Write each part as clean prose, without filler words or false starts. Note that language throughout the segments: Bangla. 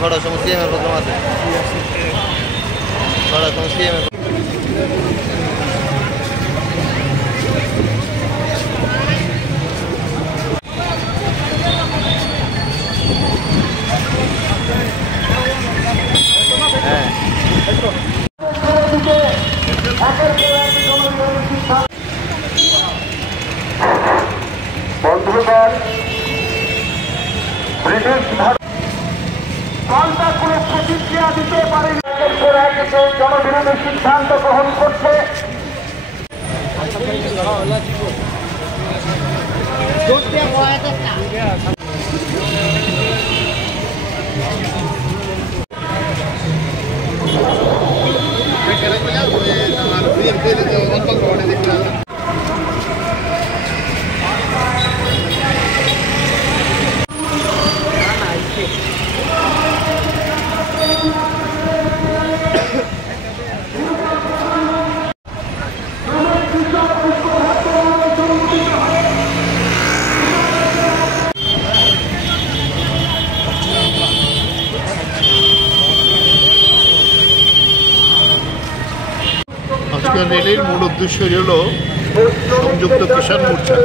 ছটার সময় সিএম এর প্রোগ্রাম আছে। ছটার সময় সিএম এর বন্ধুগণ, ব্রিটিশ পাল্টা কোনো প্রতিক্রিয়া দিতে পারে জনবিরোধী সিদ্ধান্ত গ্রহণ করছে। আজকের র্যালির মূল উদ্দেশ্য হল সংযুক্ত কিষাণ মোর্চা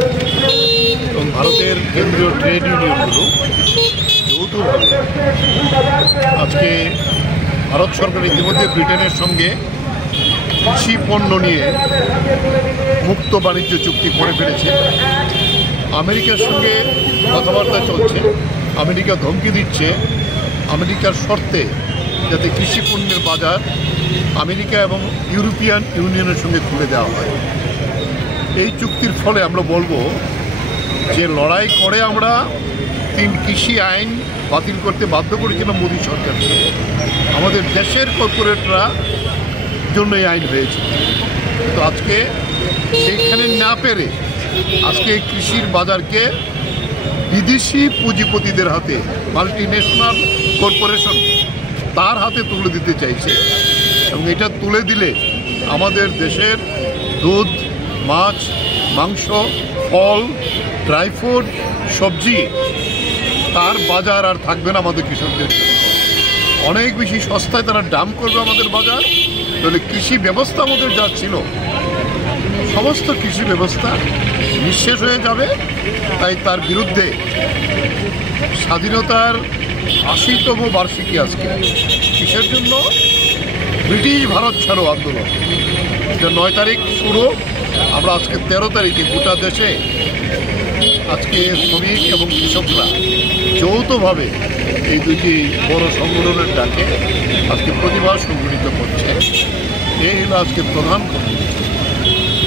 এবং ভারতের কেন্দ্রীয় ট্রেড ইউনিয়নগুলো যৌথভাবে আজকে ভারত সরকার ইতিমধ্যে ব্রিটেনের সঙ্গে কৃষি পণ্য নিয়ে মুক্ত বাণিজ্য চুক্তি করে ফেলেছে। আমেরিকার সঙ্গে কথাবার্তা চলছে। আমেরিকা ধমকি দিচ্ছে আমেরিকার শর্তে যাতে কৃষি পণ্যের বাজার আমেরিকা এবং ইউরোপিয়ান ইউনিয়নের সঙ্গে খুলে দেওয়া হয়। এই চুক্তির ফলে আমরা বলবো যে লড়াই করে আমরা 3 কৃষি আইন বাতিল করতে বাধ্য করেছিলাম মোদী সরকারকে। আমাদের দেশের কর্পোরেটরা জন্য এই আইন হয়েছে। তো আজকে সেইখানে না পেরে আজকে কৃষির বাজারকে বিদেশি পুঁজিপতিদের হাতে, মাল্টিন্যাশনাল কর্পোরেশন তার হাতে তুলে দিতে চাইছে। এবং এটা তুলে দিলে আমাদের দেশের দুধ, মাছ, মাংস, ফল, ড্রাই ফ্রুট, সবজি তার বাজার আর থাকবে না আমাদের কৃষকদের। অনেক বেশি সস্তায় তারা দাম করবে আমাদের বাজার। তাহলে কৃষি ব্যবস্থা আমাদের যা ছিল সমস্ত কৃষি ব্যবস্থা নিঃশেষ হয়ে যাবে। তাই তার বিরুদ্ধে স্বাধীনতার ৮০তম বার্ষিকী আজকে। কিসের জন্য? ব্রিটিশ ভারত ছাড়ো আন্দোলন। এটা ৯ তারিখ শুরু। আমরা আজকে ১৩ তারিখে গোটা দেশে আজকে শ্রমিক এবং কৃষকরা যৌথভাবে এই দুটি বড় সংগঠনের ডাকে আজকে প্রতিবাদ সংগঠিত করছে। এই হলো আজকে প্রধান কর্মসূচি।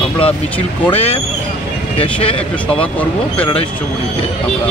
আমরা মিছিল করে দেশে একটা সভা করব প্যারাডাইস চৌমুহনীতে। আমরা